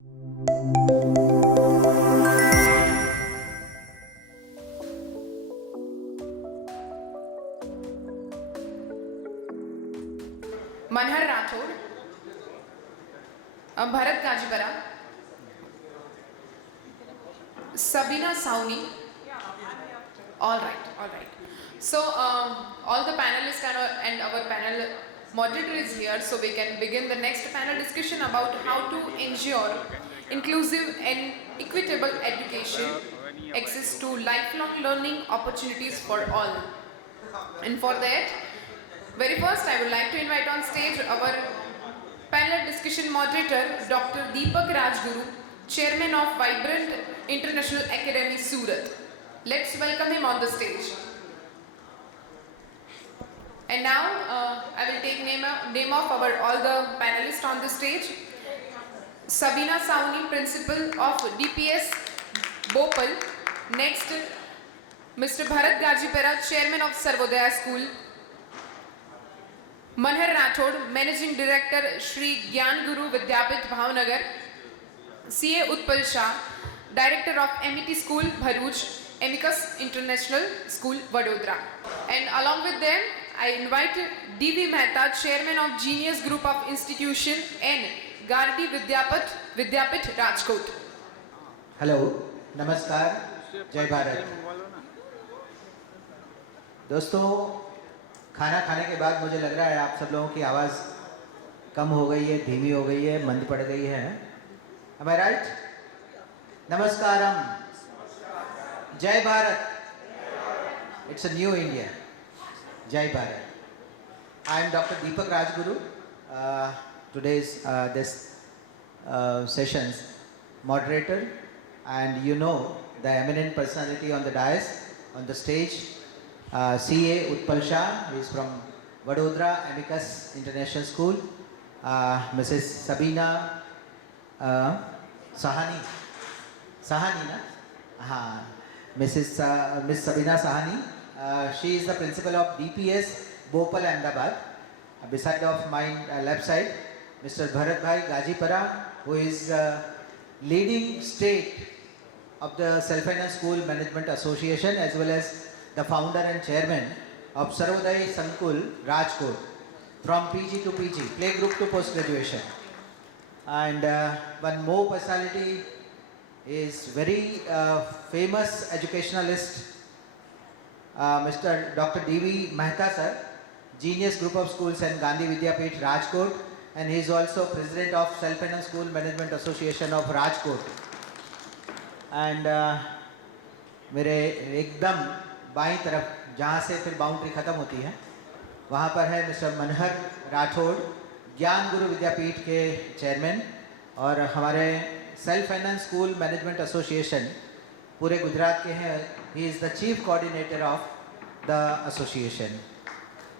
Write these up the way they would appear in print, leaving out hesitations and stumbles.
Manhar Rathod, Bharat Gajipara, Sabina Sauni. All right, all right. So all the panelists and our panel moderator is here, so we can begin the next panel discussion about how to ensure inclusive and equitable education, access to lifelong learning opportunities for all. And for that, very first I would like to invite on stage our panel discussion moderator, Dr. Deepak Rajguru, Chairman of Vibrant International Academy, Surat. Let's welcome him on the stage. And now I will take name of our all the panelists on the stage. Sabina Sauni, Principal of DPS Bhopal. Next, Mr. Bharat Gajipera, Chairman of Sarvodaya School. Manhar Rathod, Managing Director, Shri Gyan Guru Vidyapit Bhavnagar. CA Utpal Shah, Director of MET School, Bharuch, Amicus International School, Vadodara. And along with them, I invite D.V. Mehta, Chairman of Genius Group of Institution and Gardi Vidyapit Rajkot. Hello, नमस्कार, जय भारत। दोस्तों, खाना खाने के बाद मुझे लग रहा है आप सब लोगों की आवाज़ कम हो गई है, धीमी हो गई है, मंद पड़ गई है। Am I right? नमस्कारम, जय Bharat. It's a new India. Jai Bharat. I am Dr. Deepak Rajguru, today's this session's moderator, and you know the eminent personality on the dais, on the stage, CA Utpal Shah, who is from Vadodara Amicus International School, Mrs. Sabina Sahani na? Miss Sabina Sahani. She is the principal of DPS Bhopal, Ahmedabad. Beside of my left side, Mr. Bharat Bhai Gajipara, who is leading state of the Self-Finance School Management Association, as well as the founder and chairman of Sarvodaya Sankul, Rajkot, from PG to PG, playgroup to post-graduation. And one more personality is very famous educationalist, Mr. Dr. D.V. Mehta sir, Genius Group of Schools and Gandhi Vidyapit Rajkot, and he is also president of Self-Finance School Management Association of Rajkot. And मेरे एकदम बाईं तरफ जहाँ से फिर boundary ख़त्म होती है वहाँ पर है मिस्टर मनहर राठौड़, ज्ञान गुरु विद्यापीठ के चेयरमैन, और हमारे self finance school management association पूरे गुजरात के हैं। He is the chief coordinator of the association.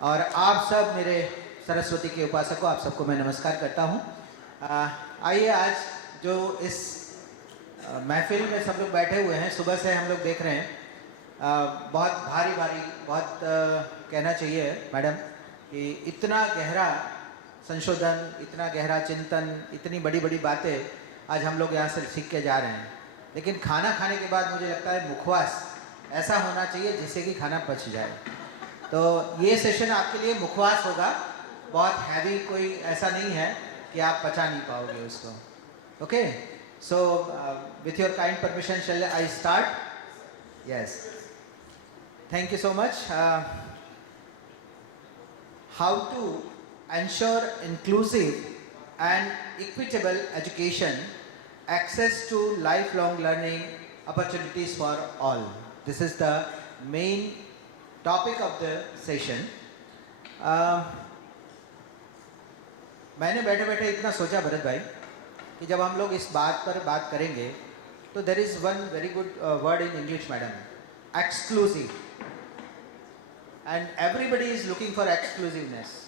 और आप सब मेरे सरस्वती के उपासकों, आप सबको मैं नमस्कार करता हूँ। आइए, आज जो इस महफिल में सब लोग बैठे हुए हैं, सुबह से हम लोग देख रहे हैं, बहुत भारी बहुत कहना चाहिए मैडम कि इतना गहरा संशोधन, इतना गहरा चिंतन, इतनी बड़ी बड़ी बातें आज हम लोग यहाँ से सीख के जा रहे हैं। लेकिन खाना खाने के बाद मुझे लगता है मुखवास ऐसा होना चाहिए जिससे कि खाना पच जाए। तो ये सेशन आपके लिए मुखवास होगा, बहुत हैवी कोई ऐसा नहीं है कि आप पचा नहीं पाओगे उसको। Okay, so with your kind permission shall I start? Yes, thank you so much. How to ensure inclusive and equitable education, access to lifelong learning opportunities for all. This is the main topic of the session. मैंने बैठे बैठे इतना सोचा भरत भाई कि जब हम लोग इस बात पर बात करेंगे तो there is one very good word in English, madam, exclusive, and everybody is looking for exclusiveness.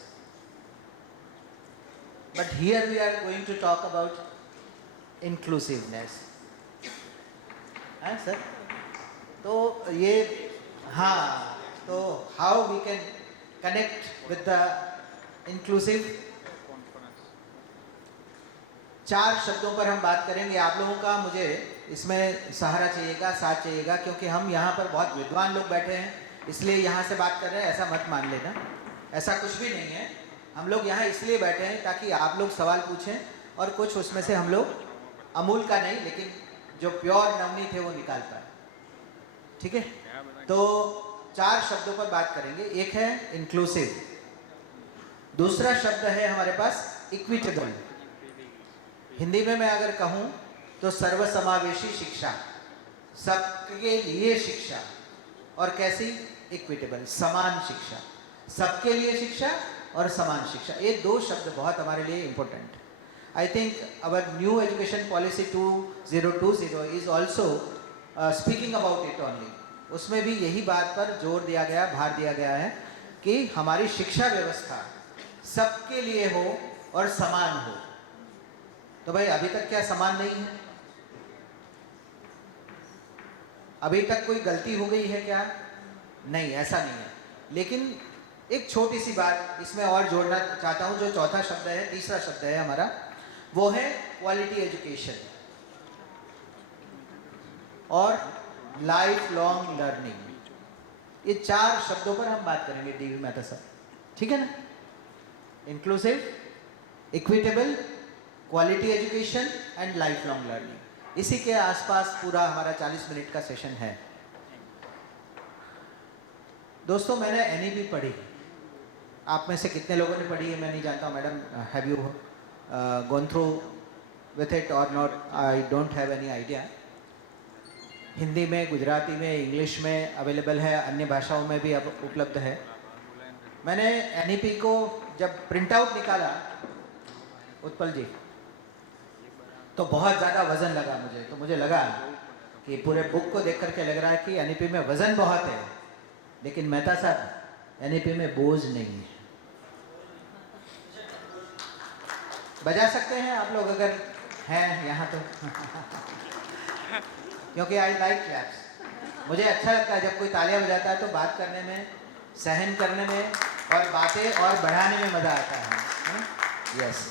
But here we are going to talk about inclusiveness. हाँ सर, तो ये हाँ, तो how we can connect with the inclusive? 4 शब्दों पर हम बात करेंगे। आप लोगों का मुझे इसमें सहारा चाहिएगा, साथ चाहिएगा, क्योंकि हम यहाँ पर बहुत विद्वान लोग बैठे हैं, इसलिए यहाँ से बात कर रहे हैं, ऐसा मत मान लेना। ऐसा कुछ भी नहीं है। हम लोग यहाँ इसलिए बैठे हैं ताकि आप लोग सवाल पूछें और कुछ उसमें से हम लोग अमूल का नहीं, लेकिन जो प्योर नवनीत है वो निकाल पाए। ठीक है, तो 4 शब्दों पर बात करेंगे। एक है इंक्लूसिव, दूसरा शब्द है हमारे पास इक्विटेबल। हिंदी में मैं अगर कहूँ तो सर्वसमावेशी शिक्षा, सबके लिए शिक्षा। और कैसी? इक्विटेबल, समान शिक्षा, सबके लिए शिक्षा और समान शिक्षा। ये 2 शब्द बहुत हमारे लिए important. I think our new education policy 2020 is also speaking about it only. उसमें भी यही बात पर जोर दिया गया, भार दिया गया है कि हमारी शिक्षा व्यवस्था सबके लिए हो और समान हो। तो भाई अभी तक क्या समान नहीं है? अभी तक कोई गलती हो गई है क्या? नहीं, ऐसा नहीं है। लेकिन एक छोटी सी बात इसमें और जोड़ना चाहता हूँ। जो चौथा शब्द है, तीसरा शब्द है हमारा, वो है क्वालिटी एजुकेशन और लाइफ लॉन्ग लर्निंग। ये 4 शब्दों पर हम बात करेंगे डीवी मेहता सर, ठीक है ना? Inclusive, equitable, quality education and life long learning. इसी के आसपास पूरा हमारा 40 मिनट का सेशन है। दोस्तों, मैंने एनईपी पढ़ी। आप में से कितने लोगों ने पढ़ी है मैं नहीं जानता हूँ। Madam, have you gone through with it और not? I don't have any idea. Hindi में, गुजराती में, इंग्लिश में अवेलेबल है, अन्य भाषाओं में भी अब उपलब्ध है। मैंने एनईपी को जब प्रिंट आउट निकाला, उत्पल जी, तो बहुत ज़्यादा वज़न लगा मुझे। तो मुझे लगा कि पूरे बुक को देख करके लग रहा है कि एनईपी में वज़न बहुत है, लेकिन मेहता साहब एनईपी में बोझ नहीं है। बजा सकते हैं आप लोग अगर हैं यहाँ तो क्योंकि आई लाइक क्लैप्स। मुझे अच्छा लगता है जब कोई तालियां बजाता है, तो बात करने में, सहन करने में और बातें और बढ़ाने में मज़ा आता है। यस,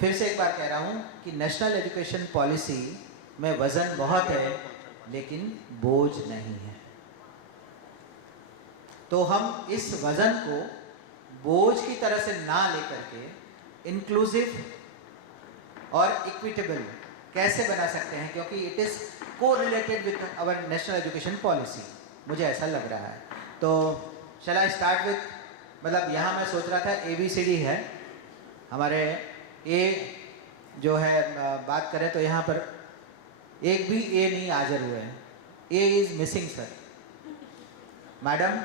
फिर से एक बार कह रहा हूँ कि नेशनल एजुकेशन पॉलिसी में वज़न बहुत है, लेकिन बोझ नहीं है। तो हम इस वज़न को बोझ की तरह से ना लेकर के इंक्लूसिव और इक्विटेबल कैसे बना सकते हैं, क्योंकि it is correlated with our national education policy, मुझे ऐसा लग रहा है। तो शैल आई स्टार्ट विथ, मतलब यहाँ मैं सोच रहा था ABCD है हमारे। ए जो है बात करें तो यहाँ पर एक भी ए नहीं हाजिर हुए हैं। A is missing sir. Madam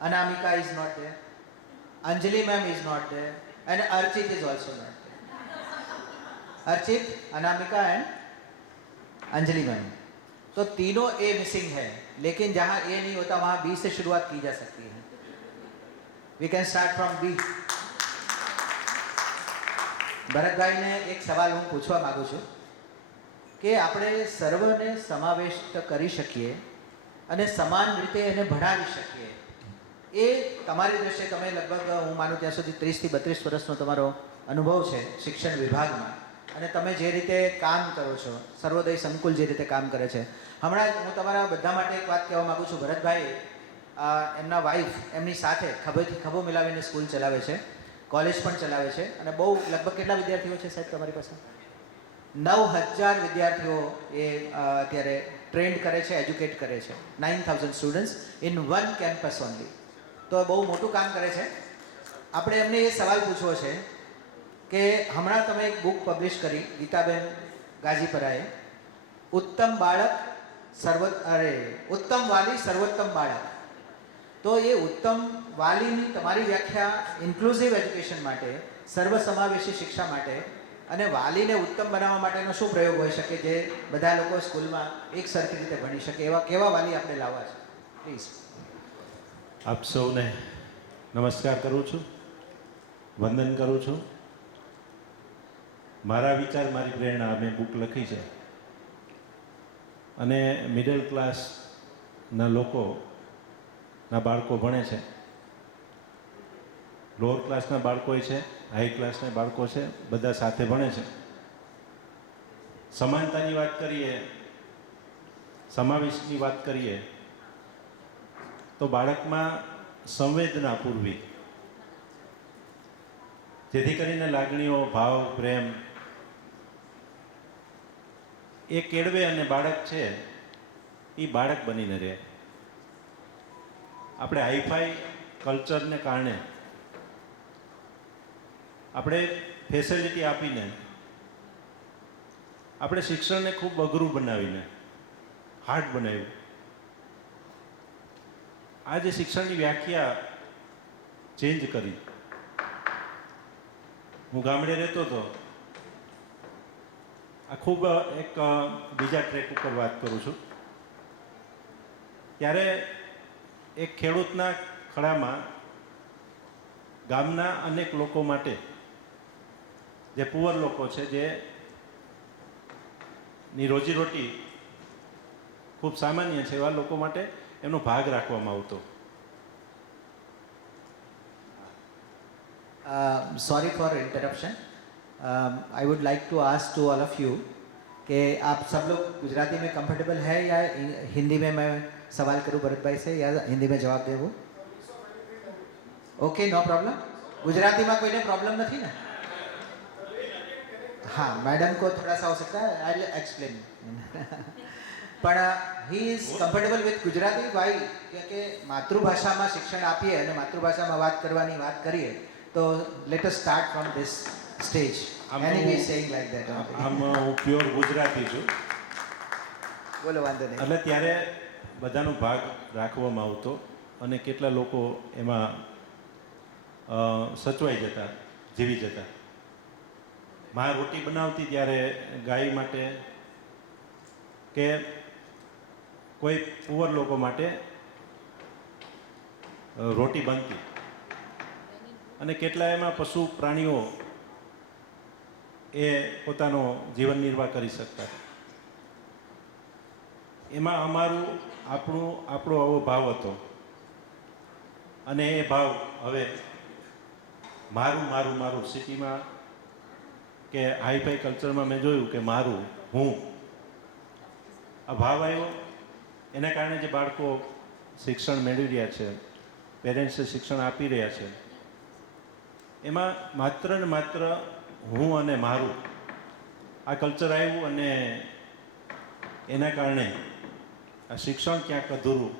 Anamika is not there, Anjali ma'am is not there, and Archit is also not there. Archit, Anamika and Anjali ma'am, तो तीनों ए मिसिंग है। लेकिन जहाँ ए नहीं होता वहाँ बी से शुरुआत की जा सकती है। We can start from B. Bharatbhai ને એક સવાલ હું પૂછવા માગું છું કે આપણે સર્વને સમાવેશ કરી શકીએ અને સમાન રીતે એને ભણાવી શકીએ, એ તમારી દ્રષ્ટિએ, તમે લગભગ હું માનું ત્યાં સુધી 30 થી 32 વર્ષનો તમારો અનુભવ છે શિક્ષણ વિભાગમાં, અને તમે જે રીતે કામ કરો છો, સર્વોદય સંકુલ જે રીતે કામ કરે છે, હમણાં હું તમારા બધા માટે એક વાત કહેવા માગું છું. ભરતભાઈ એમના વાઈફ એમની સાથે ખભેથી ખભો મિલાવીને સ્કૂલ ચલાવે છે, कॉलेज पण चलावे छे, અને બહુ લગભગ કેટલા વિદ્યાર્થીઓ છે સાહેબ તમારી પાસે? 9000 વિદ્યાર્થીઓ એ અત્યારે ટ્રેન્ડ કરે છે, એજ્યુકેટ કરે છે. 9000 students in one campus only. તો બહુ મોટું કામ કરે છે. આપણે એમને એ સવાલ પૂછવો છે કે હમણાં તમે એક બુક પબ્લિશ કરી ગીતાબેન ગાજીપરાએ, ઉત્તમ બાળક ઉત્તમ વાલી સર્વોત્તમ બાળક. તો એ ઉત્તમ વાલીની તમારી વ્યાખ્યા ઇન્ક્લુઝિવ એજ્યુકેશન માટે, સર્વસમાવેશી શિક્ષા માટે અને વાલીને ઉત્તમ બનાવવા માટેનો શું પ્રયોગ હોઈ શકે જે બધા લોકો સ્કૂલમાં એક સરખી રીતે ભણી શકે? એવા કેવા વાલી આપણે લાવવા છે? પ્લીઝ. આપ સૌને નમસ્કાર કરું છું, વંદન કરું છું. મારા વિચાર, મારી પ્રેરણા, મેં બુક લખી છે અને મિડલ ક્લાસના લોકો ના બાળકો ભણે છે. લોઅર ક્લાસના બાળકો છે, હાઈ ક્લાસના બાળકો છે, બધા સાથે ભણે છે. સમાનતાની વાત કરીએ, સમાવેશની વાત કરીએ તો બાળકમાં સંવેદના પૂરવી, જેથી કરીને લાગણીઓ, ભાવ, પ્રેમ એ કેળવે અને બાળક છે એ બાળક બનીને રહે. આપણે હાઈફાઈ કલ્ચરને કારણે આપણે ફેસિલિટી આપીને આપણે શિક્ષણને ખૂબ અઘરું બનાવીને હાર્ડ બનાવ્યું. આ જે શિક્ષણની વ્યાખ્યા ચેન્જ કરી. હું ગામડે રહેતો હતો, આ ખૂબ એક બીજા ટ્રેક ઉપર વાત કરું છું. ત્યારે એક ખેડૂતના ખડામાં ગામના અનેક લોકો માટે, જે પુઅર લોકો છે, જે ની રોજીરોટી ખૂબ સામાન્ય છે, એવા લોકો માટે એમનો ભાગ રાખવામાં આવતો. Sorry for interruption. I would like to ask to all of you कि आप सब लोग गुजराती में कंफर्टेबल है या हिंदी में मैं सवाल करूं भरत भाई से, या हिंदी में जवाब दे वो? Okay, no problem. गुजराती में कोई प्रॉब्लम नहीं ना? हाँ, मैडम को थोड़ा सा हो सकता है, आई विल एक्सप्लेन. પણ he is comfortable with Gujarati. Why? કે માતૃભાષામાં શિક્ષણ આપીએ અને માતૃભાષામાં વાત કરવાની વાત કરીએ તો let us start from this stage. And he is saying like that. આમ હું પ્યોર ગુજરાતી છું. બોલો, વાંધો નહીં. એટલે ત્યારે બધાનો ભાગ રાખવામાં આવતો અને કેટલા લોકો એમાં સચવાઈ જતા, જીવી જતા. માં રોટી બનાવતી ત્યારે ગાય માટે કે કોઈ પુઅર લોકો માટે રોટી બનતી, અને કેટલા એમાં પશુ પ્રાણીઓ એ પોતાનો જીવન નિર્વાહ કરી શકતા. એમાં આપણો આવો ભાવ હતો, અને એ ભાવ હવે મારું મારું મારું સિટીમાં કે હાઈફાઈ કલ્ચરમાં મેં જોયું કે મારું, હું, આ ભાવ આવ્યો. એના કારણે જે બાળકો શિક્ષણ મેળવી રહ્યા છે, પેરેન્ટ્સે શિક્ષણ આપી રહ્યા છે, એમાં માત્ર ને માત્ર હું અને મારું આ કલ્ચર આવ્યું, અને એના કારણે આ શિક્ષણ ક્યાંક અધૂરું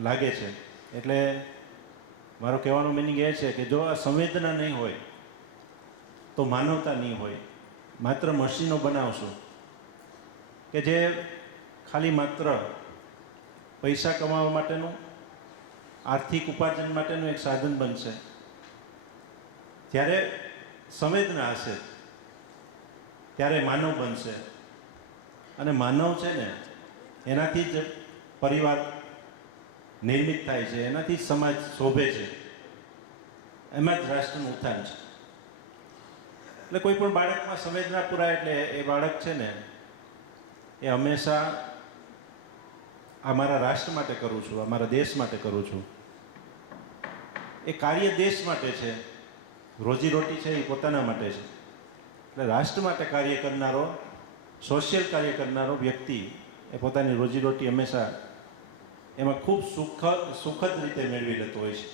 લાગે છે. એટલે મારો કહેવાનો મિનિંગ એ છે કે જો આ સંવેદના નહીં હોય તો માનવતા નહીં હોય. માત્ર મશીનો બનાવશું કે જે ખાલી માત્ર પૈસા કમાવા માટેનું, આર્થિક ઉપાર્જન માટેનું એક સાધન બનશે. જ્યારે સંવેદના હશે ત્યારે માનવ બનશે, અને માનવ છે ને એનાથી જ પરિવાર નિર્મિત થાય છે, એનાથી જ સમાજ શોભે છે, એમાં જ રાષ્ટ્રનું ઉત્થાન છે. એટલે કોઈ પણ બાળકમાં સંવેદના પુરાય એટલે એ બાળક છે ને એ હંમેશા આ મારા રાષ્ટ્ર માટે કરું છું, આ મારા દેશ માટે કરું છું. એ કાર્ય દેશ માટે છે, રોજીરોટી છે એ પોતાના માટે છે. એટલે રાષ્ટ્ર માટે કાર્ય કરનારો, સોશિયલ કાર્ય કરનારો વ્યક્તિ એ પોતાની રોજીરોટી હંમેશા એમાં ખૂબ સુખદ રીતે મેળવી લેતો હોય છે.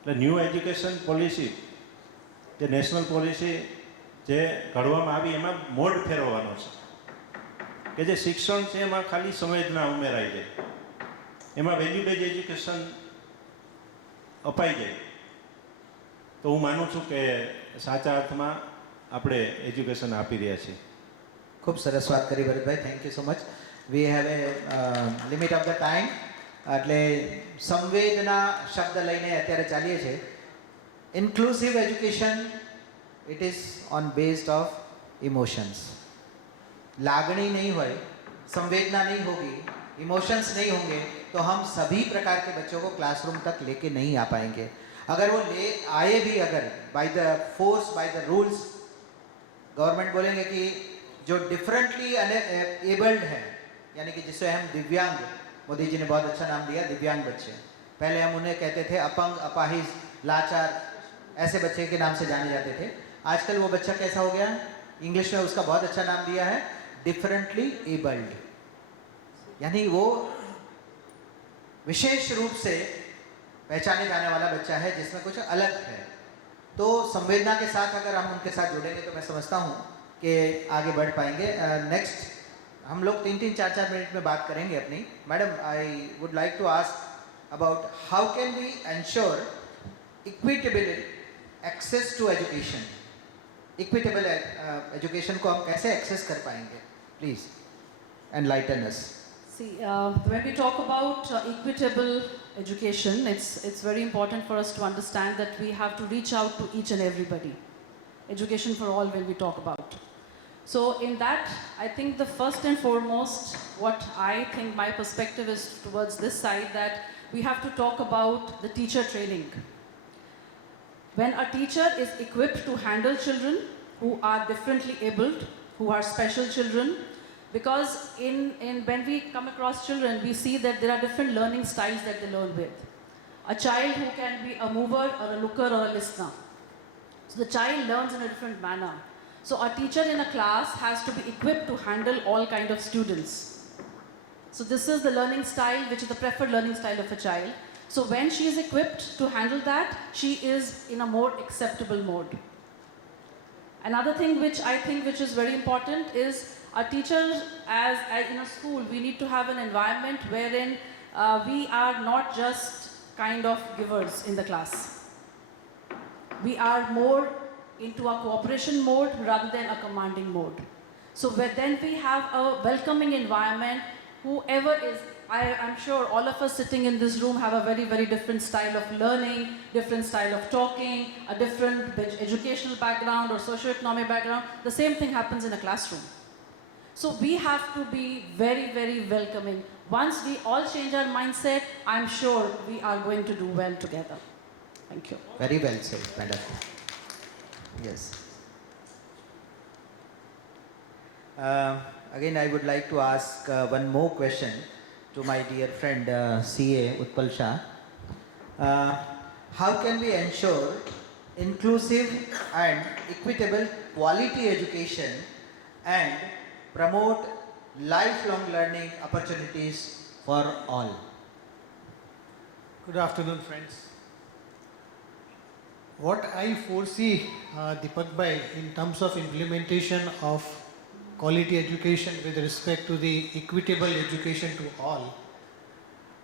એટલે ન્યૂ એજ્યુકેશન પોલિસી, જે નેશનલ પોલિસી જે ઘડવામાં આવી, એમાં મોડ ફેરવવાનો છે કે જે શિક્ષણ છે એમાં ખાલી સંવેદના ઉમેરાઈ જાય, એમાં વેલ્યુ બેઝ એજ્યુકેશન અપાઈ જાય. તો હું માનું છું કે સાચા અર્થમાં આપણે એજ્યુકેશન આપી રહ્યા છીએ. ખૂબ સરસ વાત કરી Bharatbhai, thank you so much. We have a limit of the time, એટલે સંવેદના શબ્દ લઈને અત્યારે ચાલીએ છીએ. Inclusive education, it is on based of emotions. लागणी नहीं होए, संवेदना नहीं होगी, इमोशंस नहीं होंगे तो हम सभी प्रकार के बच्चों को क्लासरूम तक लेके नहीं आ पाएंगे. अगर वो ले आए भी, अगर by the force, by the rules, government बोलेंगे कि जो डिफरेंटली एबल्ड है, यानी कि जिसे हम दिव्यांग, मोदी जी ने बहुत अच्छा नाम दिया दिव्यांग बच्चे, पहले हम उन्हें कहते थे अपंग, अपाहिज, लाचार, ऐसे बच्चे के नाम से जाने जाते थे। आजकल वो बच्चा कैसा हो गया? इंग्लिश में उसका बहुत अच्छा नाम दिया है, डिफरेंटली एबल्ड, यानी वो विशेष रूप से पहचाने जाने वाला बच्चा है जिसमें कुछ अलग है। तो संवेदना के साथ अगर हम उनके साथ जुड़ेंगे तो मैं समझता हूँ कि आगे बढ़ पाएंगे। नेक्स्ट हम लोग 3-3, 4-4 मिनट में बात करेंगे अपनी। Madam, I would like to ask about how can we ensure equitable access to education. Equitable education को हम कैसे एक्सेस कर पाएंगे? Please enlighten us. See, when we talk about equitable education, it's very important for us to understand that we have to reach out to each and everybody. Education for all when we talk about. So in that, I think the first and foremost, what I think my perspective is towards this side, that we have to talk about the teacher training. When a teacher is equipped to handle children who are differently abled, who are special children, because when we come across children, we see that there are different learning styles that they learn with. A child who can be a mover or a looker or a listener. So the child learns in a different manner. So a teacher in a class has to be equipped to handle all kind of students. So this is the learning style, which is the preferred learning style of a child. So when she is equipped to handle that, she is in a more acceptable mode. Another thing which I think which is very important is a teacher, as in a school, we need to have an environment wherein we are not just kind of givers in the class. We are more into a cooperation mode rather than a commanding mode. So then we have a welcoming environment. Whoever is, I'm sure all of us sitting in this room have a very, very different style of learning, different style of talking, a different educational background or socioeconomic background. The same thing happens in a classroom. So we have to be very, very welcoming. Once we all change our mindset, I'm sure we are going to do well together. Thank you. Very well said, madam. Yes. Again, I would like to ask one more question to my dear friend CA Utpal Shah. How can we ensure inclusive and equitable quality education and promote lifelong learning opportunities for all? Good afternoon, friends. What I foresee, Deepak Bhai, in terms of implementation of quality education with respect to the equitable education to all,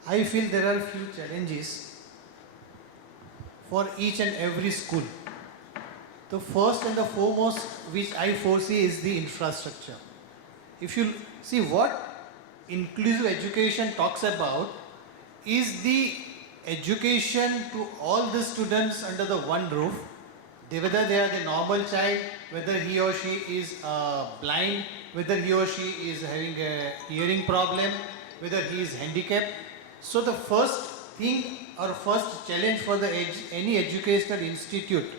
I feel there are few challenges for each and every school. The first and the foremost which I foresee is the infrastructure. If you see what inclusive education talks about, is the education to all the students under the one roof, whether they are the normal child, whether he or she is blind, whether he or she is having a hearing problem, whether he is handicapped. So the first thing or first challenge for any educational institute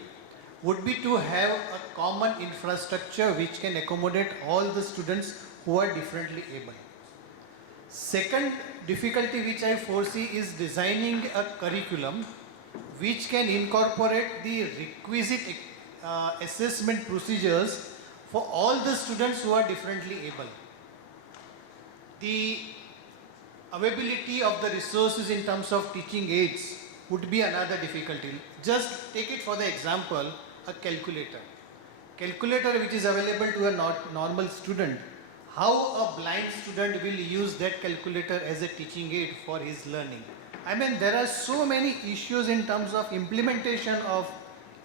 would be to have a common infrastructure which can accommodate all the students who are differently able. Second difficulty which I foresee is designing a curriculum which can incorporate the requisite assessment procedures for all the students who are differently able. The availability of the resources in terms of teaching aids would be another difficulty. Just take it for the example, a calculator. Calculator which is available to a normal student, how a blind student will use that calculator as a teaching aid for his learning? I mean, there are so many issues in terms of implementation of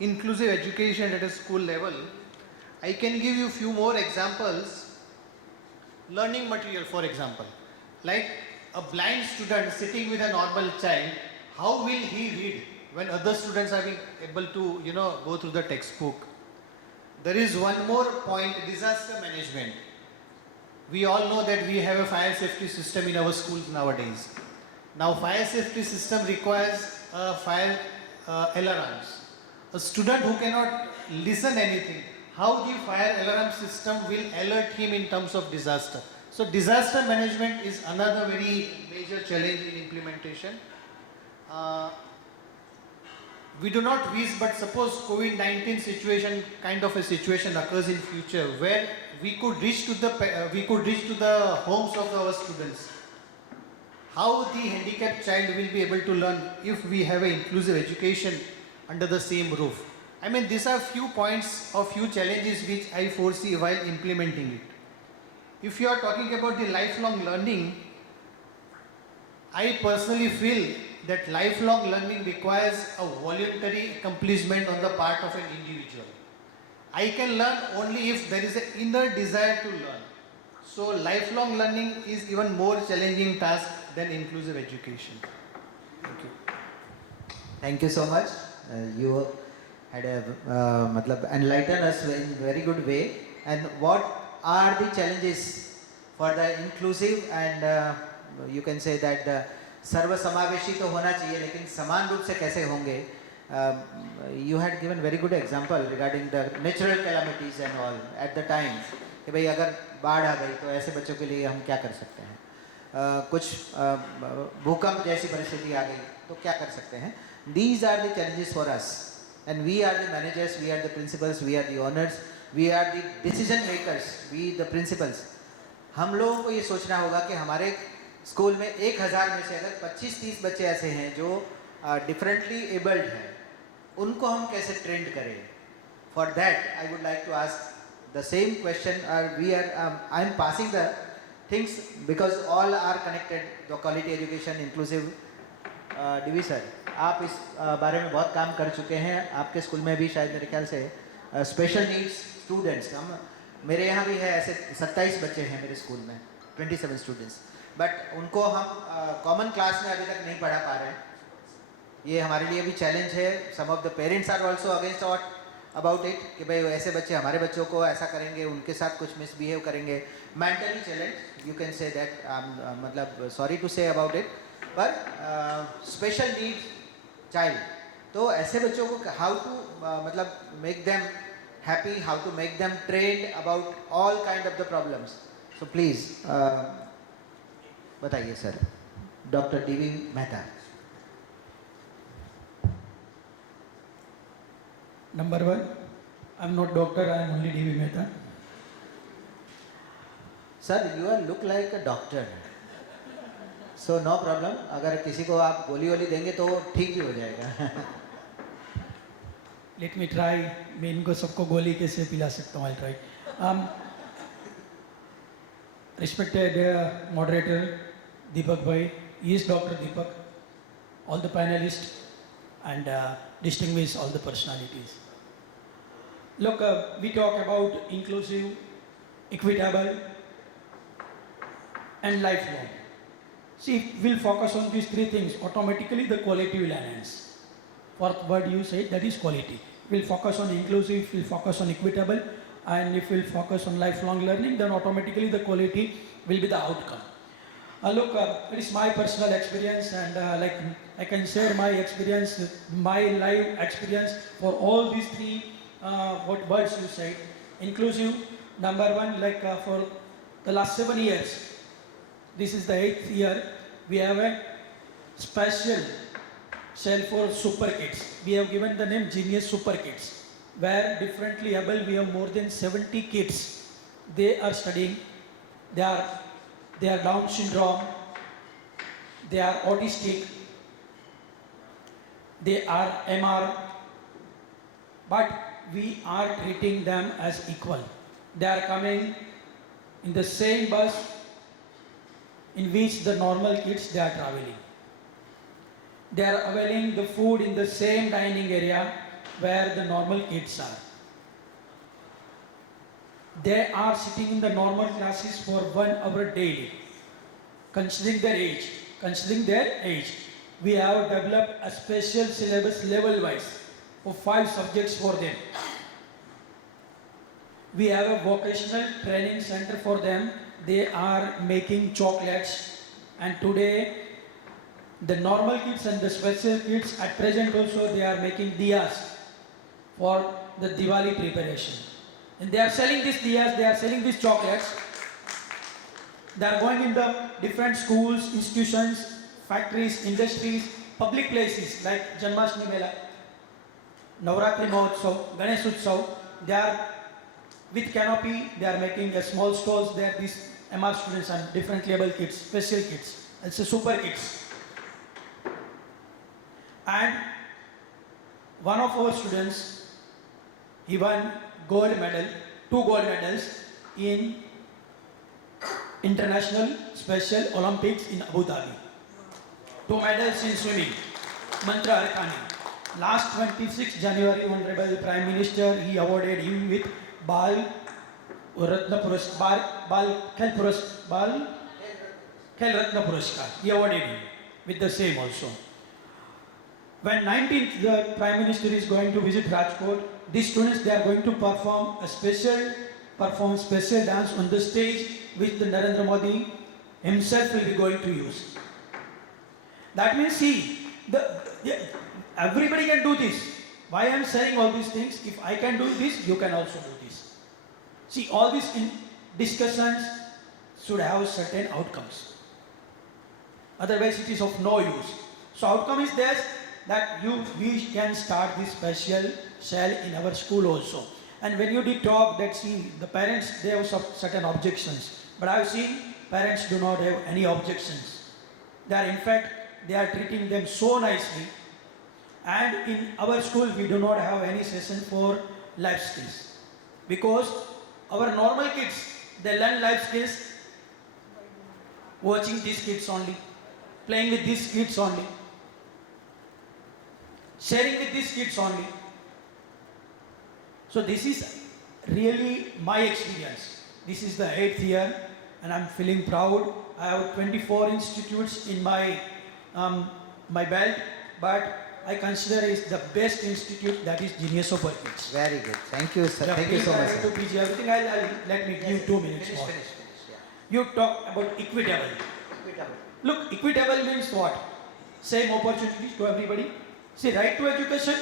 inclusive education at a school level. I can give you few more examples. Learning material, for example, like a blind student sitting with a normal child, how will he read when other students are being able to, go through the textbook? There is one more point, disaster management. We all know that we have a fire safety system in our schools nowadays. Now, fire safety system requires fire alarms. A student who cannot listen anything, how the fire alarm system will alert him in terms of disaster? So, disaster management is another very major challenge in implementation. we do not wish, but suppose COVID-19 situation, kind of a situation occurs in future where we could reach to the homes of our students. How the handicapped child will be able to learn if we have an inclusive education under the same roof? I mean, these are few points or few challenges which I foresee while implementing it. If you are talking about the lifelong learning, I personally feel that lifelong learning requires a voluntary accomplishment on the part of an individual. I can learn only if there is an inner desire to learn. So lifelong learning is even more challenging task than inclusive education. Thank you. Thank you so much. You had enlightened us in very good way. And what are the challenges for the inclusive and you can say that सर्व समावेशी तो होना चाहिए, लेकिन समान रूप से कैसे होंगे? You had given very good example regarding the natural calamities and all at the time कि भाई अगर बाढ़ आ गई तो ऐसे बच्चों के लिए हम क्या कर सकते हैं, कुछ भूकंप जैसी परिस्थिति आ गई तो क्या कर सकते हैं? These are the challenges for us, and we are the managers, we are the principals, we are the owners, we are the decision makers, we the principals. हम लोगों को ये सोचना होगा कि हमारे स्कूल में 1000 में से अगर 25-30 बच्चे ऐसे हैं जो डिफरेंटली एबल्ड हैं, उनको हम कैसे ट्रेंड करें? For that I would like to ask the same question. I am passing the things because all are connected. The quality education inclusive DV sir, आप इस बारे में बहुत काम कर चुके हैं. आपके स्कूल में भी शायद मेरे ख्याल से स्पेशल नीड्स स्टूडेंट्स, हम मेरे यहाँ भी है ऐसे 27 बच्चे हैं मेरे स्कूल में, 27 स्टूडेंट्स, बट उनको हम कॉमन क्लास में अभी तक नहीं पढ़ा पा रहे हैं. ये हमारे लिए भी चैलेंज है. Some of the parents are also against about it कि भाई ऐसे बच्चे हमारे बच्चों को ऐसा करेंगे, उनके साथ कुछ मिसबिहेव करेंगे. Mentally challenge, you can say that, मतलब sorry to say about it, पर स्पेशल नीड चाइल्ड, तो ऐसे बच्चों को हाउ टू मतलब make them happy, how to make them trained about all kind of the problems. So please बताइए sir. Doctor D V Mehta. Number one, I'm not doctor, I am only D.V. Mehta. Sir you are look like a doctor, so no problem. अगर किसी को आप गोली वोली देंगे तो ठीक भी हो जाएगा. Let me try. मैं इनको सबको गोली कैसे पिला सकता हूँ? I'll try. Respected moderator Deepak Bhai, he is Dr. Deepak, all the panelists and distinguished all the personalities. Look, we talk about inclusive, equitable and lifelong. See, if we'll focus on these three things, automatically the quality will enhance. Fourth word you said, that is quality. We'll focus on inclusive, we'll focus on equitable, and if we'll focus on lifelong learning, then automatically the quality will be the outcome. Look, it is my personal experience, and like I can share my experience, my life experience for all these three what words you said. Inclusive, number one, like for the last 7 years, this is the 8th year, we have a special cell for super kids. We have given the name Genius Super Kids, where differently able we have more than 70 kids. They are studying, they are Down syndrome, they are autistic, they are MR, but we are treating them as equal. They are coming in the same bus in which the normal kids they are traveling. They are availing the food in the same dining area where the normal kids are. They are sitting in the normal classes for 1 hour daily. Considering their age, we have developed a special syllabus level wise of 5 subjects for them. We have a vocational training center for them. They are making chocolates, and today the normal kids and the special kids at present also they are making diyas for the Diwali preparation. And they are selling these diyas, they are selling these chocolates. They are going in the different schools, institutions, factories, industries, public places like Janmashtami Mela, Navratri Mahotsav, Ganesh Utsav, they are with canopy, they are making a small stalls there. These MR students and different level kids, special kids, it's a super kids. And one of our students, he won gold medal, 2 gold medals in International Special Olympics in Abu Dhabi. 2 medals in swimming. Mantra Arkhani. Last 26 January, Honorable Prime Minister, he awarded him with Bal Ratna Puraskar, Bal Khel Ratna Puraskar. He awarded him with the same also. When 19th the Prime Minister is going to visit Rajkot, these students, they are going to perform special dance on the stage which the Narendra Modi himself will be going to use. That means, see, everybody can do this. Why I am saying all these things? If I can do this, you can also do this. See, all these discussions should have certain outcomes. Otherwise, it is of no use. So, outcome is this, that we can start this special cell in our school also. And when you did talk that, see, the parents, they have certain objections. But I have seen parents do not have any objections. They are, in fact, they are treating them so nicely. And in our school, we do not have any session for life skills. Because our normal kids, they learn life skills watching these kids only, playing with these kids only, sharing with these kids only. So this is really my experience. This is the 8th year and I'm feeling proud. I have 24 institutes in my belt, but I consider it the best institute, that is Genius of Kids. Very good. Thank you, sir. Yeah, Thank you so much, To sir. PG everything, let me give 2 minutes more. Finish. You talk about equitable. Yeah. Look, equitable means what? Same opportunities to everybody. See, right to education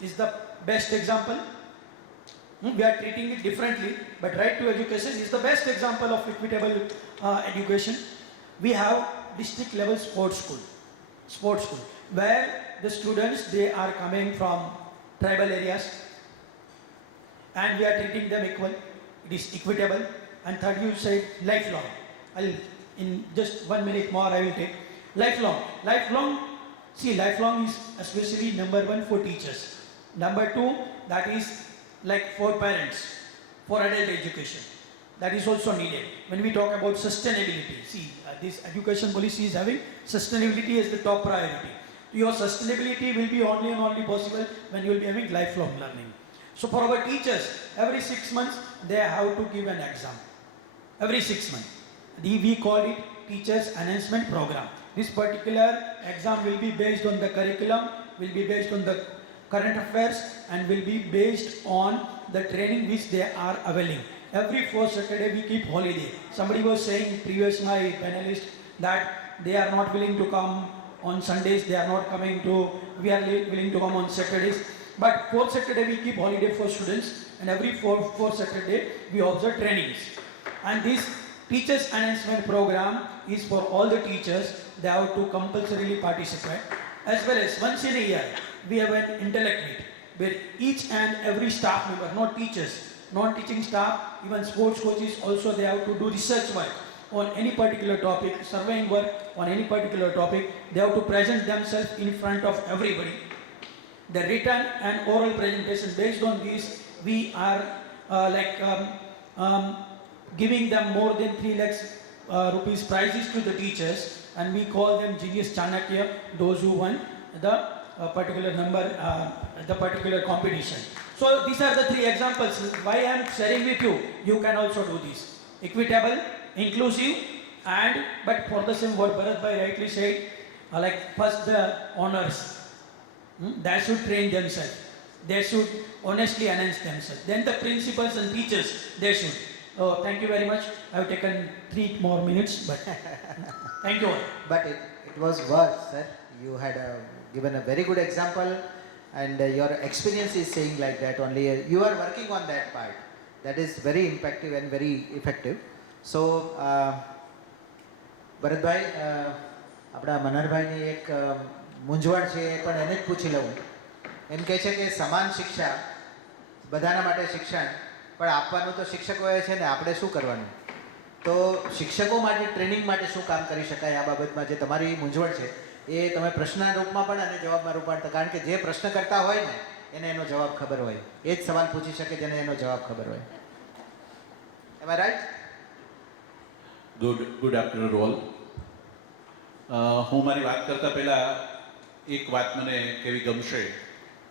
is the best example. We are treating it differently, but right to education is the best example of equitable education. We have district level sports school, where the students, they are coming from tribal areas, and we are treating them equal. It is equitable. And third, you say lifelong. In just 1 minute more I will take. Lifelong, see, lifelong is especially number 1 for teachers. Number 2, that is like for parents, for adult education. That is also needed. When we talk about sustainability, see, this education policy is having sustainability as the top priority. Your sustainability will be only and only possible when you will be having lifelong learning. So for our teachers, every 6 months, they have to give an exam. Every 6 months. We call it Teachers Enhancement Program. This particular exam will be based on the curriculum, will be based on the current affairs, and will be based on the training which they are availing. Every 4th Saturday we keep holiday. Somebody was saying, previous my panelist, that they are not willing to come on Sundays, they are not coming to, we are willing to come on Saturdays. But 4th Saturday we keep holiday for students, and every 4th Saturday we observe trainings. And this Teachers Enhancement Program is for all the teachers. They have to compulsorily participate. As well as once in a year, we have an intellect meet where each and every staff member, not teachers, non-teaching staff, even sports coaches also, they have to do research work on any particular topic, surveying work on any particular topic. They have to present themselves in front of everybody. The written and oral presentation, based on this, we are giving them more than 3 lakhs rupees prizes to the teachers, and we call them Genius Chanakya, those who won the particular number, the particular competition. So these are the 3 examples. Why I am sharing with you, you can also do this. Equitable, inclusive, and but for the same what Bharat Bhai rightly said, first the honors. They should train themselves. They should honestly enhance themselves. Then the principals and teachers, they should. Oh, thank you very much. I have taken 3 more minutes, but thank you all. But it was worth, sir. You had given a very good example, and your experience is saying like that only. You are working on that part. That is very impactful and very effective. So, Bharatbhai, આપણા મનહરભાઈની એક મૂંઝવણ છે એ પણ એને જ પૂછી લઉં. એમ કહે છે કે સમાન શિક્ષા, બધાના માટે શિક્ષણ, પણ આપવાનું તો શિક્ષકોએ છે ને, આપણે શું કરવાનું? તો શિક્ષકો માટે ટ્રેનિંગ માટે શું કામ કરી શકાય આ બાબતમાં જે તમારી મૂંઝવણ છે એ તમે પ્રશ્નના રૂપમાં પણ અને જવાબમાં રૂપાંતર, કારણ કે જે પ્રશ્ન કરતા હોય ને એને એનો જવાબ ખબર હોય, એ જ સવાલ પૂછી શકે જેને એનો જવાબ ખબર હોય. Am I right? Good afternoon all. હું મારી વાત કરતા પહેલા એક વાત મને કહેવી ગમશે.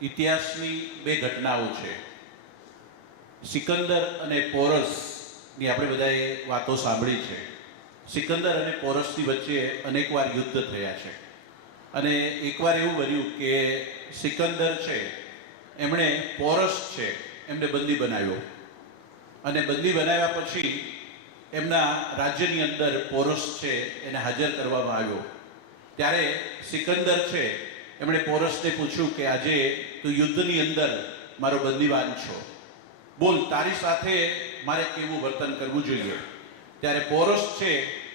ઇતિહાસની બે ઘટનાઓ છે, સિકંદર અને પોરસની આપણે બધાએ વાતો સાંભળી છે. સિકંદર અને પોરસની વચ્ચે અનેકવાર યુદ્ધ થયા છે અને એકવાર એવું બન્યું કે સિકંદર છે એમણે પોરસ છે એમને બંદી બનાવ્યો અને બંદી બનાવ્યા પછી એમના રાજ્યની અંદર પોરસ છે એને હાજર કરવામાં આવ્યો. ત્યારે સિકંદર છે એમણે પોરસને પૂછ્યું કે આજે તું યુદ્ધની અંદર મારો બંદીવાન છો, બોલ તારી સાથે મારે કેવું વર્તન કરવું જોઈએ. ત્યારે પોરસ છે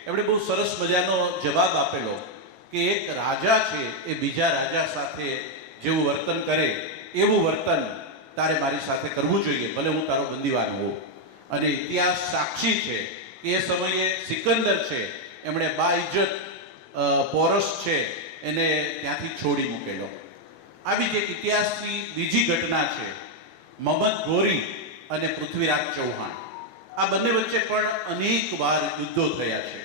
એમણે બહુ સરસ મજાનો જવાબ આપેલો કે એક રાજા છે એ બીજા રાજા સાથે જેવું વર્તન કરે એવું વર્તન તારે મારી સાથે કરવું જોઈએ, ભલે હું તારો બંદીવાન હોઉં. અને ઇતિહાસ સાક્ષી છે કે એ સમયે સિકંદર છે એમણે બાઇજ્જત પોરસ છે એને ત્યાંથી છોડી મૂકેલો. આવી જ એક ઇતિહાસની બીજી ઘટના છે મહંમદ ગોરી અને પૃથ્વીરાજ ચૌહાણ. આ બંને વચ્ચે પણ અનેક વાર યુદ્ધો થયા છે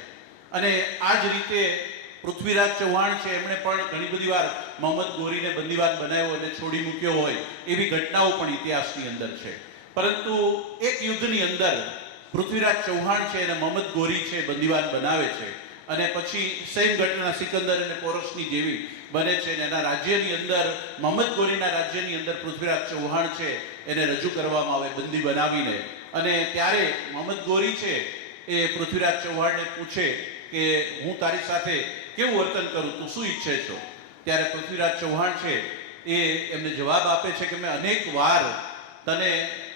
અને આ જ રીતે પૃથ્વીરાજ ચૌહાણ છે એમણે પણ ઘણી બધી વાર મહંમદ ગોરીને બંદીવાન બનાવ્યો અને છોડી મૂક્યો હોય એવી ઘટનાઓ પણ ઇતિહાસની અંદર છે. પરંતુ એક યુદ્ધની અંદર પૃથ્વીરાજ ચૌહાણ છે અને મહંમદ ગોરી છે બંદીવાન બનાવે છે અને પછી સેમ ઘટના સિકંદર અને પોરસની જેવી બને છે અને એના રાજ્યની અંદર મહંમદ ગોરીના રાજ્યની અંદર પૃથ્વીરાજ ચૌહાણ છે એને રજૂ કરવામાં આવે બંદી બનાવીને. અને ત્યારે મહંમદ ગોરી છે એ પૃથ્વીરાજ ચૌહાણને પૂછે કે હું તારી સાથે કેવું વર્તન કરું, તું શું ઈચ્છે છો? ત્યારે પૃથ્વીરાજ ચૌહાણ છે એ એમને જવાબ આપે છે કે મેં અનેક વાર તને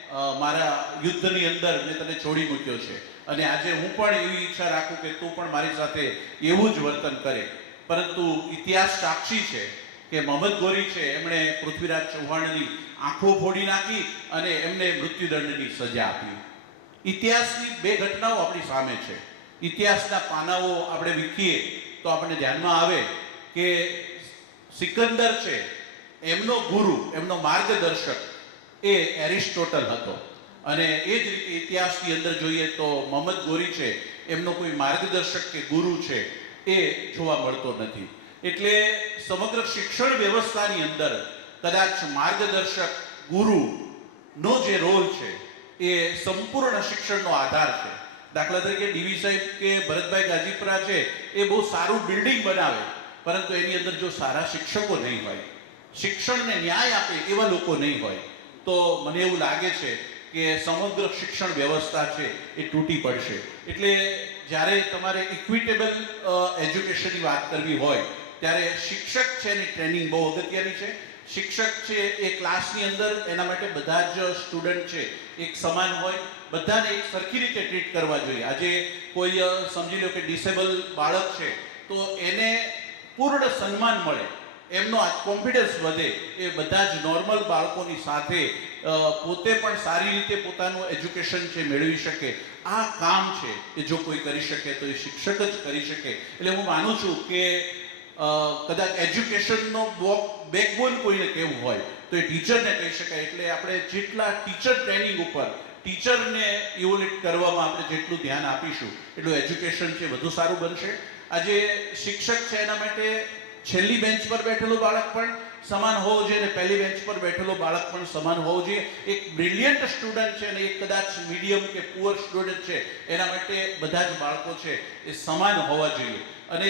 મારા યુદ્ધની અંદર મેં તને છોડી મૂક્યો છે અને આજે હું પણ એવી ઈચ્છા રાખું કે તું પણ મારી સાથે એવું જ વર્તન કરે. પરંતુ ઇતિહાસ સાક્ષી છે કે મહંમદ ગોરી છે એમણે પૃથ્વીરાજ ચૌહાણની આંખો ફોડી નાખી અને એમને મૃત્યુદંડની સજા આપી. ઇતિહાસની બે ઘટનાઓ આપણી સામે છે. ઇતિહાસના પાનાઓ આપણે વીખીએ તો આપણને ધ્યાનમાં આવે કે સિકંદર છે એમનો ગુરુ, એમનો માર્ગદર્શક એ એરિસ્ટોટલ હતો અને એ જ રીતે ઇતિહાસની અંદર જોઈએ તો મહંમદ ગોરી છે એમનો કોઈ માર્ગદર્શક કે ગુરુ છે એ જોવા મળતો નથી. એટલે સમગ્ર શિક્ષણ વ્યવસ્થાની અંદર કદાચ માર્ગદર્શક ગુરુનો જે રોલ છે એ સંપૂર્ણ શિક્ષણનો આધાર છે. દાખલા તરીકે ડીવી સાહેબ કે ભરતભાઈ ગાજીપુરા છે એ બહુ સારું બિલ્ડિંગ બનાવે, પરંતુ એની અંદર જો સારા શિક્ષકો નહીં હોય, શિક્ષણને ન્યાય આપે એવા લોકો નહીં હોય, તો મને એવું લાગે છે કે સમગ્ર શિક્ષણ વ્યવસ્થા છે એ તૂટી પડશે. એટલે જ્યારે તમારે ઇક્વિટેબલ એજ્યુકેશનની વાત કરવી હોય ત્યારે શિક્ષક છે એની ટ્રેનિંગ બહુ અગત્યની છે. શિક્ષક છે એ ક્લાસની અંદર એના માટે બધા જ સ્ટુડન્ટ છે એક સમાન હોય, બધાને એક સરખી રીતે ટ્રીટ કરવા જોઈએ. આજે કોઈ સમજી લો કે ડિસેબલ બાળક છે તો એને પૂર્ણ સન્માન મળે, એમનો કોન્ફિડન્સ વધે, એ બધા જ નોર્મલ બાળકોની સાથે પોતે પણ સારી રીતે પોતાનું એજ્યુકેશન છે મેળવી શકે. આ કામ છે એ જો કોઈ કરી શકે તો એ શિક્ષક જ કરી શકે. એટલે હું માનું છું કે કદાચ એજ્યુકેશનનો બેકબોન કોઈને કહેવું હોય તો એ ટીચરને કહી શકાય. એટલે આપણે જેટલા ટીચર ટ્રેનિંગ ઉપર, ટીચરને ઇવોલ્યુટ કરવામાં આપણે જેટલું ધ્યાન આપીશું એટલું એજ્યુકેશન છે વધુ સારું બનશે. આજે શિક્ષક છે એના માટે છેલ્લી બેન્ચ પર બેઠેલો બાળક પણ સમાન હોવો જોઈએ અને પહેલી બેન્ચ પર બેઠેલો બાળક પણ સમાન હોવો જોઈએ. એક બ્રિલિયન્ટ સ્ટુડન્ટ છે અને એક કદાચ મીડિયમ કે પુઅર સ્ટુડન્ટ છે એના માટે બધા જ બાળકો છે એ સમાન હોવા જોઈએ. અને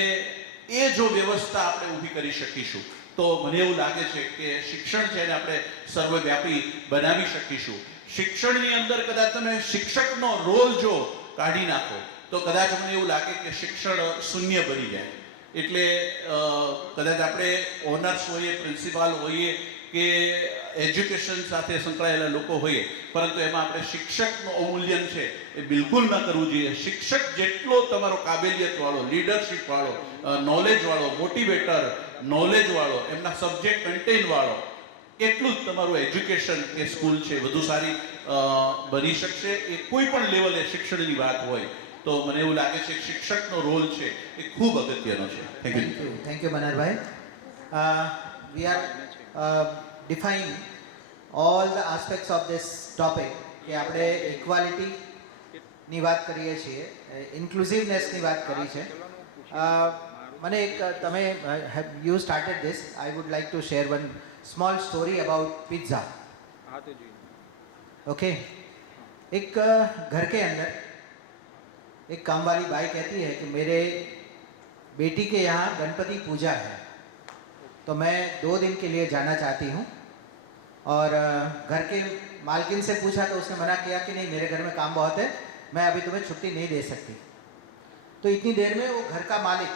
એ જો વ્યવસ્થા આપણે ઊભી કરી શકીશું તો મને એવું લાગે છે કે શિક્ષણ છે એને આપણે સર્વવ્યાપી બનાવી શકીશું. શિક્ષણની અંદર કદાચ તમે શિક્ષકનો રોલ જો કાઢી નાખો તો કદાચ મને એવું લાગે કે શિક્ષણ શૂન્ય બની જાય. એટલે કદાચ આપણે ઓનર્સ હોઈએ, પ્રિન્સિપાલ હોઈએ કે એજ્યુકેશન સાથે સંકળાયેલા લોકો હોઈએ, પરંતુ એમાં આપણે શિક્ષકનું અવમૂલ્યન છે એ બિલકુલ ન કરવું જોઈએ. શિક્ષક જેટલો તમારો કાબેલિયતવાળો, લીડરશિપવાળો, નોલેજવાળો, મોટિવેટર, નોલેજવાળો, એમના સબ્જેક્ટ કન્ટેનવાળો, એટલું જ તમારું એજ્યુકેશન કે સ્કૂલ છે વધુ સારી બની શકશે. એ કોઈ પણ લેવલે શિક્ષણની વાત હોય તો મને એવું લાગે છે કે શિક્ષકનો રોલ છે એ ખૂબ અગત્યનો છે. Thank you. Thank you, Manarભાઈ. We are defining all the aspects of this topic કે આપણે ઇક્વાલિટીની વાત કરીએ છીએ, ઇન્ક્લુઝિવનેસની વાત કરી છે. મને એક તમે you started this, I would like to share one small story about pizza. Okay, एक घर के अंदर एक काम वाली बाई कहती है कि मेरे बेटी के यहाँ गणपति पूजा है, तो मैं 2 दिन के लिए जाना चाहती हूँ. और घर के मालकिन से पूछा तो उसने मना किया कि नहीं, मेरे घर में काम बहुत है, मैं अभी तुम्हें छुट्टी नहीं दे सकती. तो इतनी देर में वो घर का मालिक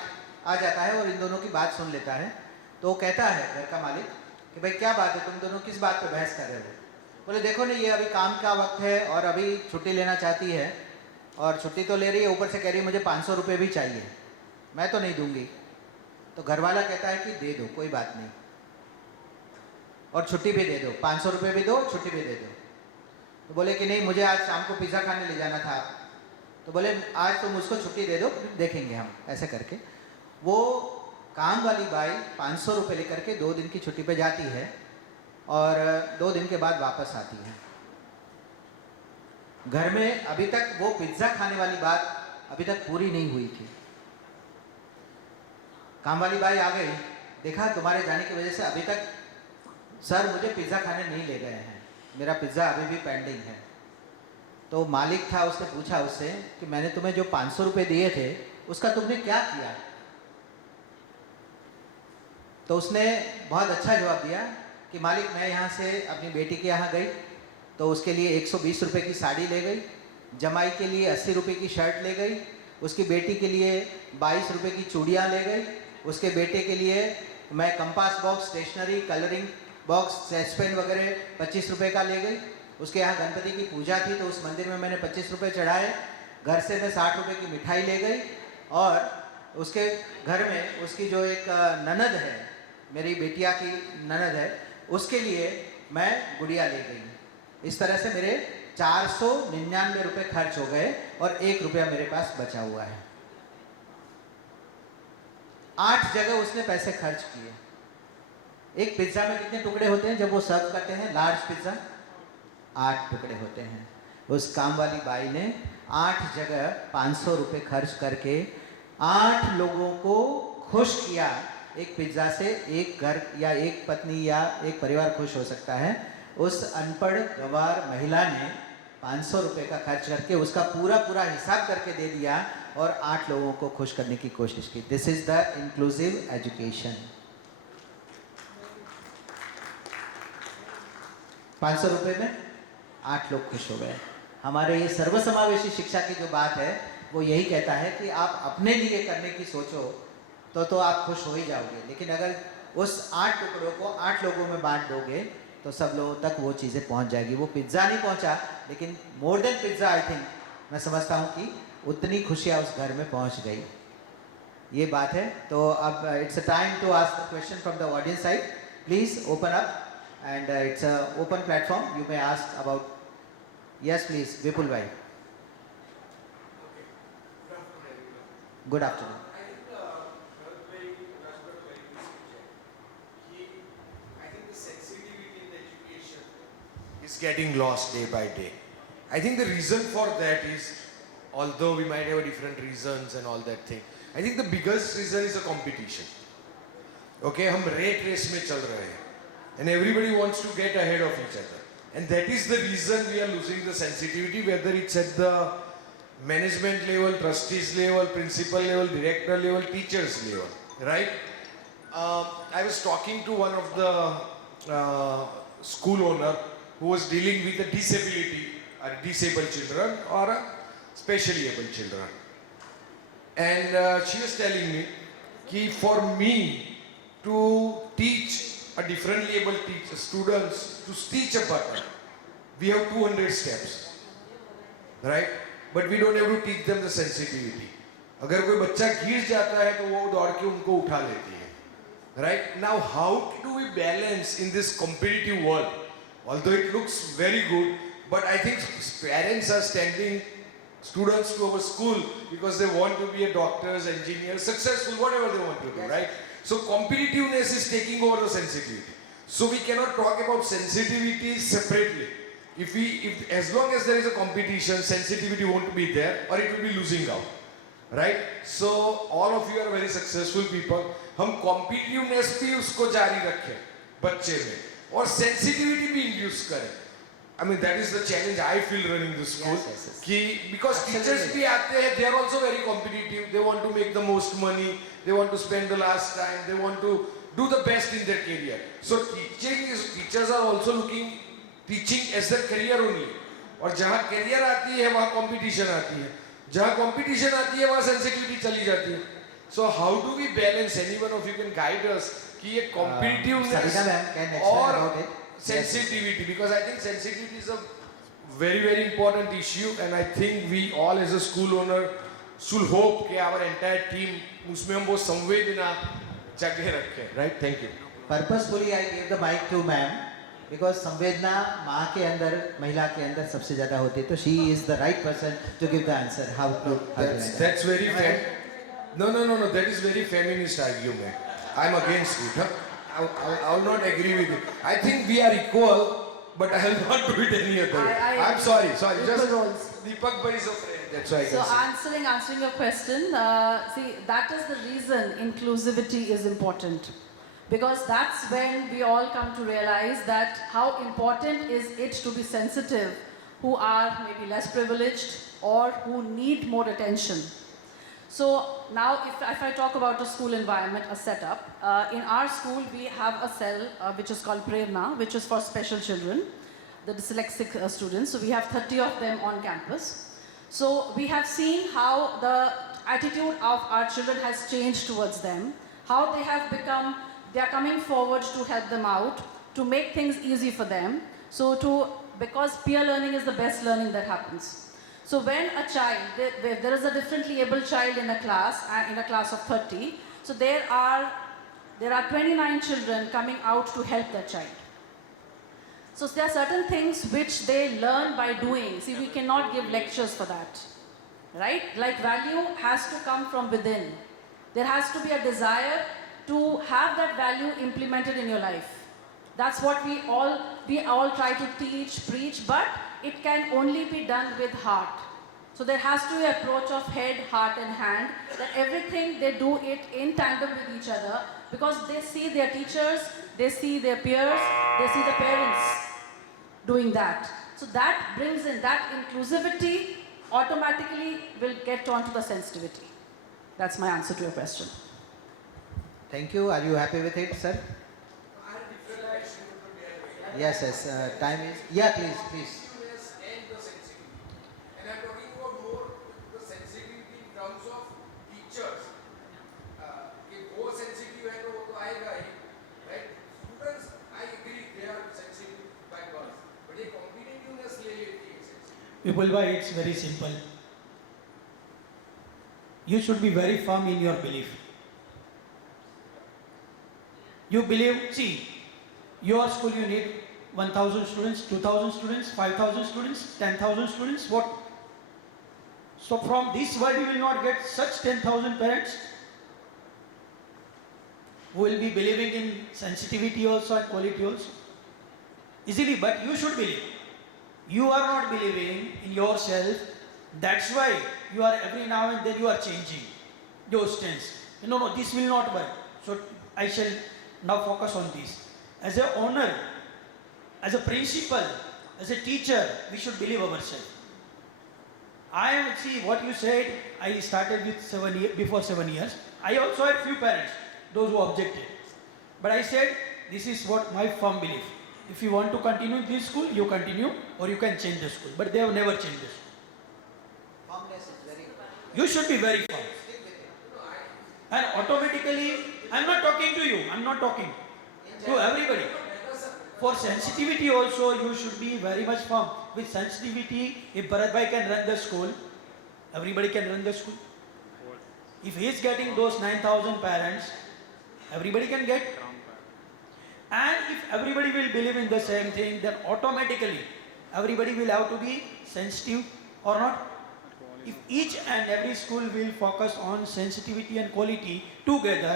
आ जाता है और इन दोनों की बात सुन लेता है. तो वो कहता है घर का मालिक कि भाई क्या बात है, तुम दोनों किस बात पे बहस कर रहे हो. बोले देखो नहीं, ये अभी काम का वक्त है और अभी छुट्टी लेना चाहती है, और छुट्टी तो ले रही है, ऊपर से कह रही है मुझे 500 रुपये भी चाहिए, मैं तो नहीं दूंगी. तो घर वाला कहता है कि दे दो, कोई बात नहीं, और छुट्टी भी दे दो, 500 रुपये भी दो, छुट्टी भी दे दो. तो बोले कि नहीं, मुझे आज शाम को पिज़्ज़ा खाने ले जाना था. तो बोले आज तुम उसको छुट्टी दे दो, देखेंगे हम. ऐसे करके वो काम वाली बाई 500 रुपये लेकर के 2 दिन की छुट्टी पे जाती है और 2 दिन के बाद वापस आती है. घर में अभी तक वो पिज्ज़ा खाने वाली बात अभी तक पूरी नहीं हुई थी. काम वाली बाई आ गई, देखा तुम्हारे जाने की वजह से अभी तक सर मुझे पिज़्ज़ा खाने नहीं ले गए हैं, मेरा पिज़्ज़ा अभी भी पेंडिंग है. तो मालिक था, उसने पूछा उससे कि मैंने तुम्हें जो 500 रुपये दिए थे उसका तुमने क्या किया. तो उसने बहुत अच्छा जवाब दिया कि मालिक मैं यहाँ से अपनी बेटी के यहाँ गई तो उसके लिए 120 रुपये की साड़ी ले गई, जमाई के लिए 80 रुपये की शर्ट ले गई, उसकी बेटी के लिए 22 रुपये की चूड़ियाँ ले गई, उसके बेटे के लिए मैं compass box, stationery, colouring box, sketch pen वगैरह 25 रुपये का ले गई. उसके यहाँ गणपति की पूजा थी तो उस मंदिर में मैंने 25 रुपये चढ़ाए. घर से मैं 60 रुपये की मिठाई ले गई, और उसके घर में उसकी जो एक ननद है, मेरी बेटिया की ननद है, उसके लिए मैं गुड़िया ले गई. इस तरह से मेरे 499 रुपये खर्च हो गए और 1 रुपया मेरे पास बचा हुआ है. 8 जगह उसने पैसे खर्च किए. एक पिज्ज़ा में कितने टुकड़े होते हैं जब वो सर्व करते हैं, लार्ज पिज्ज़ा 8 टुकड़े होते हैं. उस काम वाली बाई ने 8 जगह 500 रुपये खर्च करके 8 लोगों को खुश किया. एक पिज्ज़ा से एक घर या एक पत्नी या एक परिवार खुश हो सकता है. उस अनपढ़ गंवार महिला ने 500 रुपये का खर्च करके उसका पूरा हिसाब करके दे दिया और 8 लोगों को खुश करने की कोशिश की. This is the inclusive education. 500 रुपये में 8 लोग खुश हो गए. हमारे ये सर्वसमावेशी शिक्षा की जो बात है वो यही कहता है कि आप अपने लिए करने की सोचो तो आप खुश हो ही जाओगे, लेकिन अगर उस 8 टुकड़ों को 8 लोगों में बांट दोगे तो सब लोगों तक वो चीज़ें पहुंच जाएगी. वो पिज़्ज़ा नहीं पहुंचा, लेकिन more than pizza I think मैं समझता हूँ कि उतनी खुशियाँ उस घर में पहुंच गई. ये बात है. तो अब it's a time to ask the question from the audience side. Please open up and it's a open platform. You may ask about. Yes, please, Vipul bhai. Good afternoon. I think the sensitivity in the education is getting lost day by day. I think the reason for that is, although we might have different reasons and all that thing, I think the biggest reason is a competition. Okay, हम rat race में चल रहे हैं. And everybody wants to get ahead of each other. And that is the reason we are losing the sensitivity, whether it's at the management level, trustees level, principal level, director level, teachers level, right? I was talking to one of the school owner who was dealing with a disability, disabled children or specially able children. And she was telling me that for me to teach a differently able students to stitch a button, we have 200 steps, right? But we don't have to teach them the sensitivity. अगर कोई बच्चा गिर जाता है तो वो दौड़ के उनको उठा लेती है. Right? Now, how do we balance in this competitive world? Although it looks very good, but I think parents are sending students to our school because they want to be a doctors, engineers, successful, whatever they want to do, right? So competitiveness is taking over the sensitivity. So we cannot talk about sensitivity separately. If as long as there is a competition, sensitivity won't be there, or it will be losing out, right? So all of you are very successful people. हम competitiveness भी उसको जारी रखें बच्चे में और sensitivity भी induce करें. I mean that is the challenge I feel running this school. Yes. कि because teachers भी आते हैं, they are also very competitive. They want to make the most money. They want to spend the last time. They want to do the best in their career. So teachers are also looking teaching as their career only. और जहाँ career आती है वहाँ competition आती है. जहाँ competition आती है वहाँ sensitivity चली जाती है. So how do we balance? Any one of you can guide us कि ये competitiveness Sabina ma'am can explain और about it. sensitivity, because I think sensitivity is a very important issue, and I think we all as a school owner should hope कि our entire team उसमें हम वो संवेदना जगह रखें. Right? Thank you. Purposefully I gave the mic to ma'am because संवेदना माँ के अंदर, महिला के अंदर सबसे ज़्यादा होती है, तो she is the right person to give the answer. How to That's very fair. No. That is very feminist argument. I'm against it. Huh? I will not agree with it. I think we are equal, but I will not do it any other way. I'm sorry. Equal Just roles. Deepak bhai is a friend. That's why I So can say. answering your question, see that is the reason inclusivity is important, because that's when we all come to realize that how important is it to be sensitive, who are maybe less privileged or who need more attention. So now if I talk about a school environment, a setup, in our school we have a cell which is called Prerna, which is for special children, the dyslexic students. So we have 30 of them on campus. So we have seen how the attitude of our children has changed towards them, how they are coming forward to help them out, to make things easy for them. Because peer learning is the best learning that happens. So when a child, there is a differently able child in a class of 30, so there are 29 children coming out to help that child. So there are certain things which they learn by doing. See, we cannot give lectures for that, right? Like value has to come from within. There has to be a desire to have that value implemented in your life. That's what we all try to teach, preach, but it can only be done with heart. So there has to be an approach of head, heart and hand, that everything they do it in tandem with each other, because they see their teachers, they see their peers, they see the parents doing that. So that brings in that inclusivity, automatically will get onto the sensitivity. That's my answer to your question. Thank you. Are you happy with it, sir? Yes. Time is. Yeah, please. And the sensitivity. And I'm talking about more the sensitivity in terms of teachers. कि वो sensitive है तो वो तो आएगा ही, right? Students, I agree, they are sensitive by birth, but ये competitiveness ले लेती है sensitivity. Vipulbhai, it's very simple. You should be very firm in your belief. You believe, see, your school you need 1,000 students, 2,000 students, 5,000 students, 10,000 students, what? So from this world you will not get such 10,000 parents who will be believing in sensitivity also and quality also. Easily, but you should believe. You are not believing in yourself. That's why you are every now and then you are changing your stance. No, this will not work. So I shall now focus on this. As an owner, as a principal, as a teacher, we should believe ourselves. See what you said, I started with before 7 years. I also had few parents, those who objected. But I said, this is what my firm belief. If you want to continue in this school, you continue, or you can change the school. But they have never changed the school. Firmness is very You should be very firm. And automatically, I'm not talking to you, I'm not talking to everybody. For sensitivity also, you should be very much firm. With sensitivity, if Bharat Bhai can run the school, everybody can run the school. If he is getting those 9,000 parents, everybody can get. And if everybody will believe in the same thing, then automatically everybody will have to be sensitive or not. If each and every school will focus on sensitivity and quality together,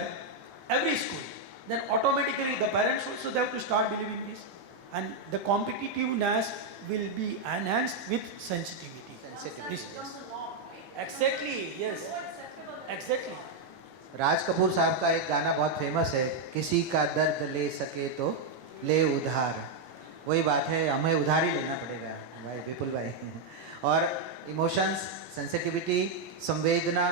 every school, then automatically the parents also they have to start believing this. And the competitiveness will be enhanced with sensitivity. Sensitivity. Yes. Exactly, yes. Exactly. Raj Kapoor साहब का एक गाना बहुत famous है, किसी का दर्द ले सके तो ले उधार। वही बात है, हमें उधार ही लेना पड़ेगा भाई विपुल भाई। और इमोशंस, सेंसिटिविटी, संवेदना,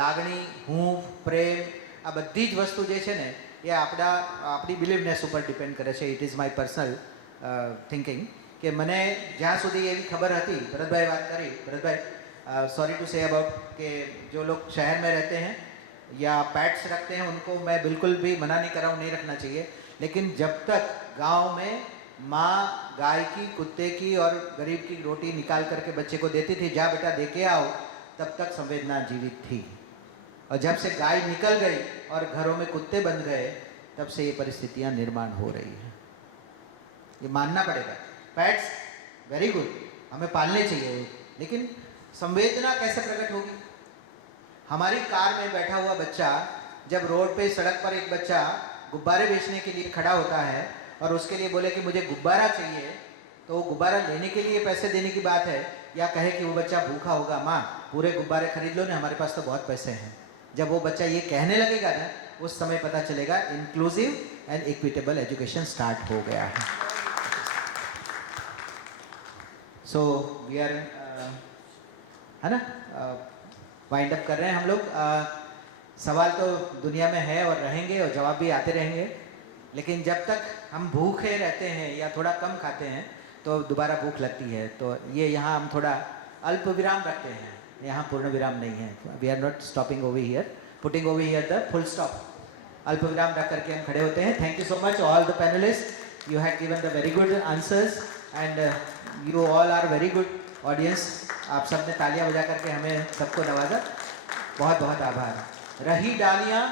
લાગણી, હૂંફ, પ્રેમ, આ બધી જ વસ્તુ જે છે ને એ આપણી બિલીવનેસ ઉપર ડિપેન્ડ કરે છે. It is my personal thinking કે મને જ્યાં સુધી એવી ખબર હતી, ભરતભાઈ વાત કરી, Bharatbhai sorry to say about कि जो लोग शहर में रहते हैं या पैट्स रखते हैं उनको मैं बिल्कुल भी मना नहीं कर रहा हूँ, नहीं रखना चाहिए, लेकिन जब तक गांव में माँ गाय की, कुत्ते की और गरीब की रोटी निकाल करके बच्चे को देती थी, जा बेटा दे के आओ, तब तक संवेदना जीवित थी. और जब से गाय निकल गई और घरों में कुत्ते बन गए, तब से ये परिस्थितियाँ निर्माण हो रही हैं. ये मानना पड़ेगा. पैट्स वेरी गुड, हमें पालने चाहिए, लेकिन संवेदना कैसे प्रकट होगी? हमारी कार में बैठा हुआ बच्चा जब रोड पे सड़क पर एक बच्चा गुब्बारे बेचने के लिए खड़ा होता है और उसके लिए बोले कि मुझे गुब्बारा चाहिए, तो वो गुब्बारा लेने के लिए पैसे देने की बात है, या कहे कि वो बच्चा भूखा होगा, माँ पूरे गुब्बारे खरीद लो ना, हमारे पास तो बहुत पैसे हैं. जब वो बच्चा ये कहने लगेगा ना, उस समय पता चलेगा inclusive and equitable education start हो गया है. सो वी आर है ना, वाइंड अप कर रहे हैं हम लोग. सवाल तो दुनिया में है और रहेंगे और जवाब भी आते रहेंगे, लेकिन जब तक हम भूखे रहते हैं या थोड़ा कम खाते हैं तो दोबारा भूख लगती है. तो ये यहाँ हम थोड़ा अल्प विराम रखते हैं, यहाँ पूर्ण विराम नहीं है. We are not stopping over here, putting over here the full stop. अल्प विराम रख करके हम खड़े होते हैं. Thank you so much all the panelists, you have given the very good answers and you all are very good audience. आप सब ने तालियां बजा करके हमें सबको नवाजा, बहुत बहुत आभार. रही डालियां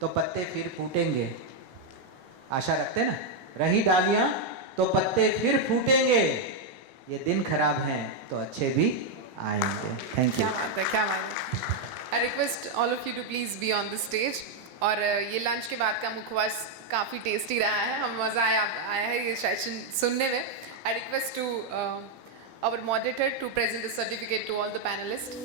तो पत्ते फिर फूटेंगे, आशा रखते हैं ना. रही डालियां तो पत्ते फिर फूटेंगे, ये दिन खराब हैं तो अच्छे भी आएंगे. Thank you. क्या बात है, क्या बात है. I request all of you to please be on the stage. और ये लंच के बाद का मुखवास काफ़ी टेस्टी रहा है, हम मज़ा आया है ये सेशन सुनने में. I request to our moderator to present the certificate to all the panelists.